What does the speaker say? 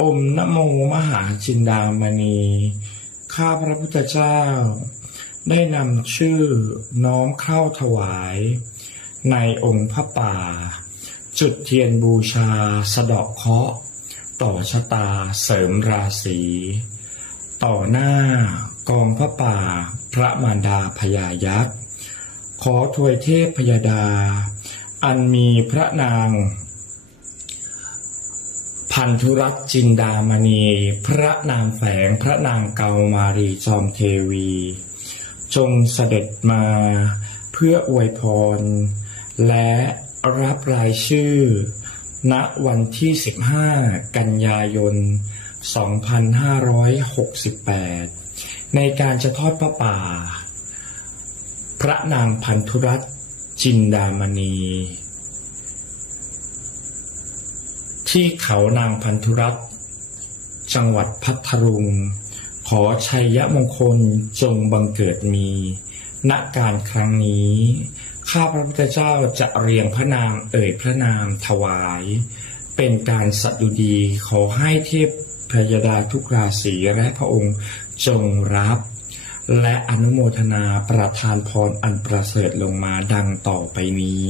อมนโมมหาจินดามณี ข้าพระพุทธเจ้า ได้นำชื่อน้อมเข้าถวาย ในองค์พระป่า จุดเทียนบูชาสะเดาะเคาะ ต่อชะตาเสริมราศีต่อหน้ากองพระป่าพระมารดาพญายักษ์ ขอถวยเทพพยาดา อันมีพระนาง พันธุรัตจินดามณี พระนามแฝงพระนางเกามารีจอมเทวี จงเสด็จมาเพื่ออวยพร และรับรายชื่อ ณวันที่ 15 กันยายน 2568 ในการจะทอดพระป่า พระนางพันธุรัตจินดามณี ที่เขานางพันธุรัตน์จังหวัดพัทลุง ขอชัยยะมงคลจงบังเกิดมี ณการครั้งนี้ ข้าพระพุทธเจ้าจะเรียงพระนามเอ่ยพระนามถวาย เป็นการสัตย์ดีขอให้เทพพยดาทุกราศีและพระองค์จงรับ และอนุโมทนาประทานพรอันประเสริฐลงมาดังต่อไปนี้